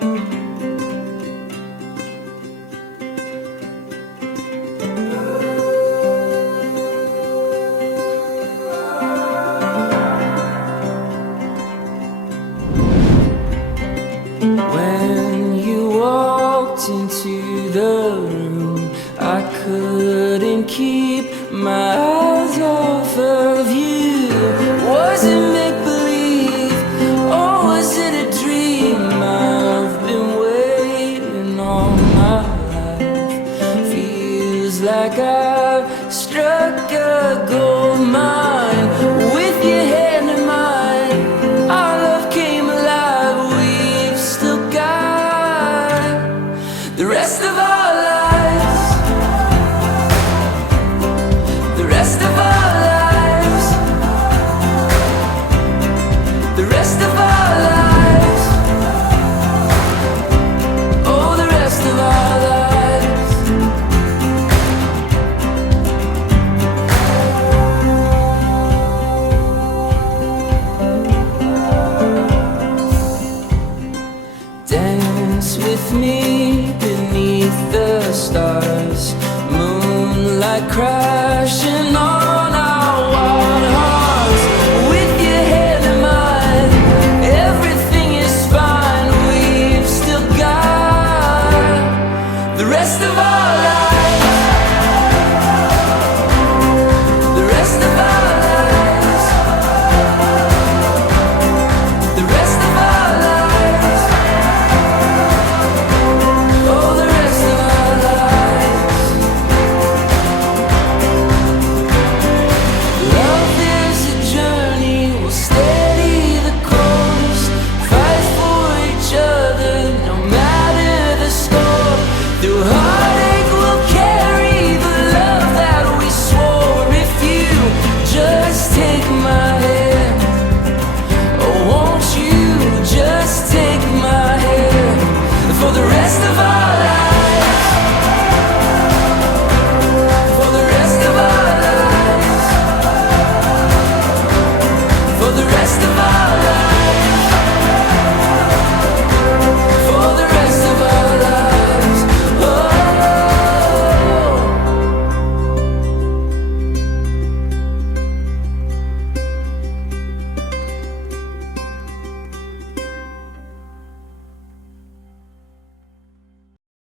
When you walked into the room, I couldn't keep my eyes off of you. Was it make-believe, or was it a dream? I've been waiting all my life. Feels like I've struck a gold mine. With your hand in mine, our love came alive. We've still got the rest of our lives. The rest of our lives. The rest of our lives. Oh, the rest of our lives. Dance with me beneath the stars. Moonlight cries.